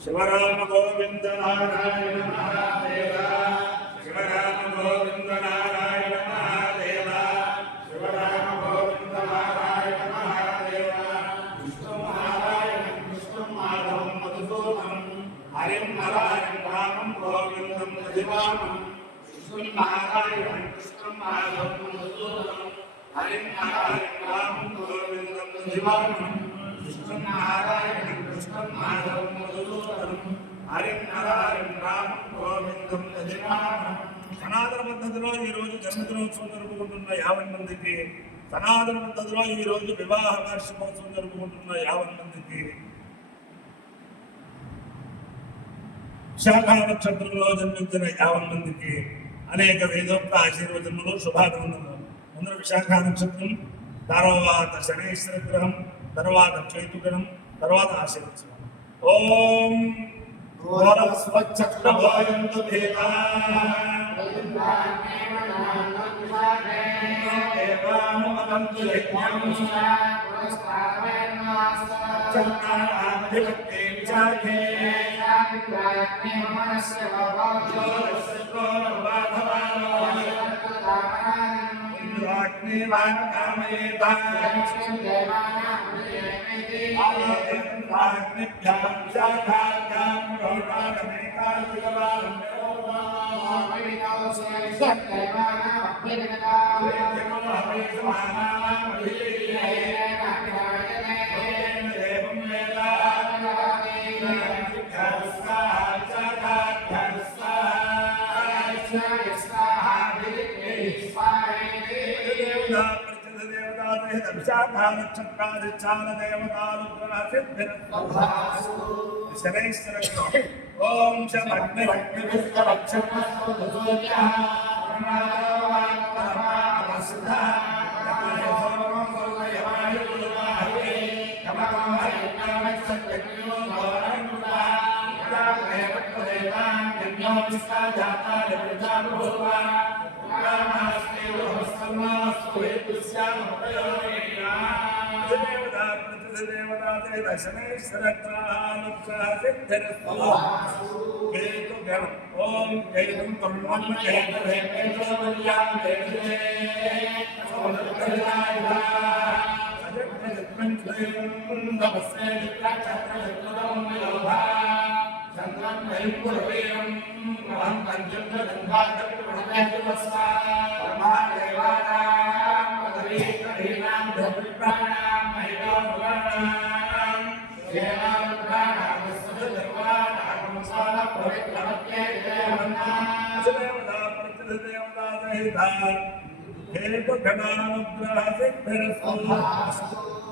शिवराम गोविंद नारायण महादेव शिवराम गोविंद नारायण महादेव शिवराम गोविंद नारायण महादेव विष्णु नारायण विष्णु माधव मधुसूदन हरिं नारायण रामं गोविंदं दिवामं विष्णु नारायण विष्णु माधव मधुसूदन हरिं नारायण रामं गोविंदं दिवामं विष्णु नारायण कृष्ण माधव मधुसूदन हरि नारायण राम గోవిందం సనాతన పద్ధతిలో ఈ రోజు జన్మదినోత్సవం జరుపుకుంటున్న 50 మందికి సనాతన పద్ధతిలో ఈ రోజు వివాహ వార్షికోత్సవం జరుపుకుంటున్న 50 మందికి విశాఖ నక్షత్రంలో జన్మించిన 50 మందికి అనేక వేదోక్త ఆశీర్వచనములు శుభాకాంక్షలు. ముందు విశాఖ నక్షత్రం, తర్వాత శనీశ్వర గ్రహం, తర్వాత కేతుగ్రహం, తర్వాత ఆశీర్వచనం. ఓం స్వచ్ఛక్రవాయంతు దేవానుమదంతు యజ్ఞం చన్నాధిపత్తే విచారే ఇంద్రాగ్నివాన్ కామయేత Agnityam Shakhatyam Rohanamekal Vigavam Visakha నక్షత్రాదిచాల దేవతాలు శనైశ్వర ఓం శమగ్ని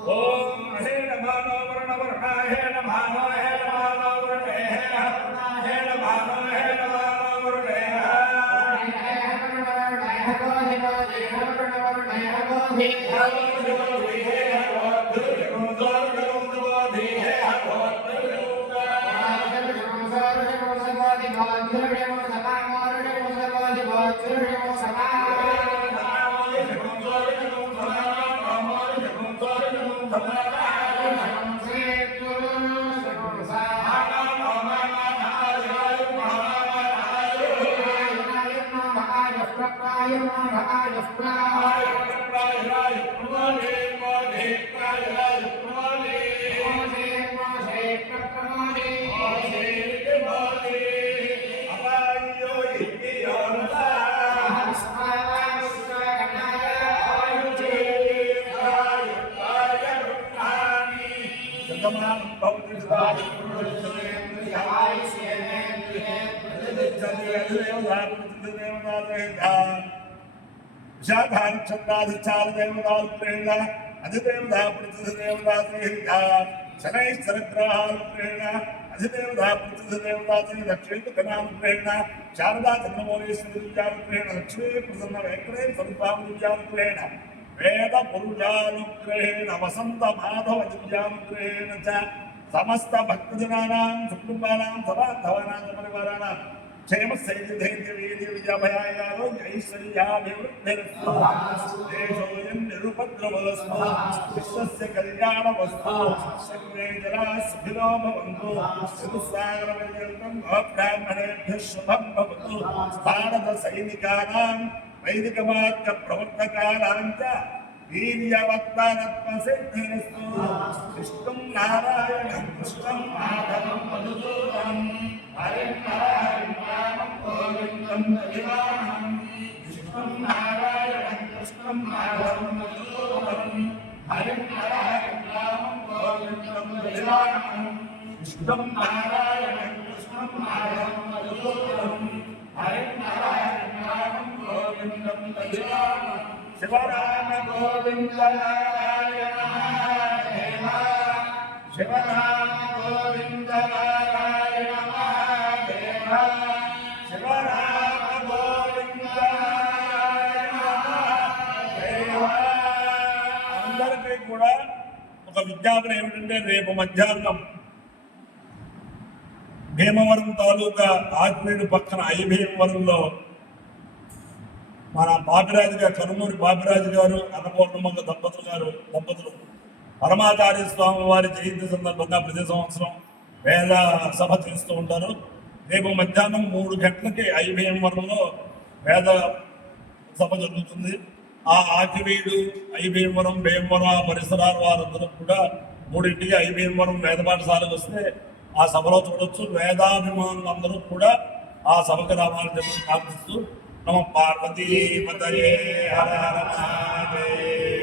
ఓం హే నమో వర్ణవర్ణాయ నమో హే నమో వర్ణే హే నమో హే నమో వర్ణే విశాఖా నక్షత్రాధిచాల దేవతాలు ప్రేరణ అధిదేవతా ప్రతిదేవతా శనైశ్వర గ్రహాలు ప్రేరణ అధిదేవతా ప్రతిదేవతా లక్ష్మీకనాలు ప్రేరణ శారదా చంద్రమౌళేశ్వరి దివ్యాలు ప్రేరణ లక్ష్మీ ప్రసన్న వెంకటేశ్వర స్వరూపాలు దివ్యాలు ప్రేరణ వేద పురుషానుగ్రహేణ వసంత మాధవ దివ్యానుగ్రహేణ చ సమస్త భక్తజనానాం సుకుటుంబానాం సబాంధవానాం పరివారాణాం క్షేమ శైలిధైర్య వీర్య విజయభయాయాలో ఐశ్వర్యాభివృద్ధిరస్తు దేశోయం నిరుపద్రవస్తు విశ్వస్య కళ్యాణమస్తు సర్వే జనా సుఖినో భవంతు చతుస్సాగర పర్యంతం బ్రాహ్మణేభ్యః శుభం భవతు భారత సైనికానాం వైదిక మార్గ ప్రవర్తకానాం చ వీర్యవత్తారత్మసిద్ధిరస్తు విష్ణుం నారాయణం కృష్ణం మాధవం మధుసూదనం హరిం నారాయణం రామం గోవిందం హరివాహనం విష్ణుం నారాయణం కృష్ణం మాధవం మధుసూదనం హరిం నారాయణం రామం గోవిందం హరివాహనం విష్ణుం నారాయణం కృష్ణం మాధవం మధుసూదనం హరిం నారాయణం రామం గోవిందం హరివాహనం శివరామ గోవింద నారాయణ మహాదేవ శివరామ గోవింద నారాయణ మహాదేవ శివరామ గోవింద నారాయణ మహాదేవ. అందరికీ కూడా ఒక విజ్ఞాపన ఏమిటంటే రేపు మధ్యాహ్నం భీమవరం తాలూకా ఆత్మీయుడు పక్కన ఐభీమవరంలో మన బాపిరాజు గారు కనుమూరి బాపిరాజు గారు అన్నపూర్ణమ్మ దంపతులు పరమాచార్య స్వామి వారి జయంతి సందర్భంగా ప్రతి సంవత్సరం వేద సభ చేస్తూ ఉంటారు. రేపు మధ్యాహ్నం 3 గంటలకి ఐభీమవరంలో వేద సభ జరుగుతుంది. ఆ ఆకివీడు ఐభీమవరం భీమవరం పరిసరాల వారందరూ కూడా 3ంటికి ఐభీమవరం వేద పాఠశాలకు వస్తే ఆ సభలో చూడొచ్చు. వేదాభిమానులందరూ కూడా ఆ సభకు రావాలని చెప్పి ప్రార్థిస్తూ నమ పార్వతీ పతయే హర హర మహాదేవ.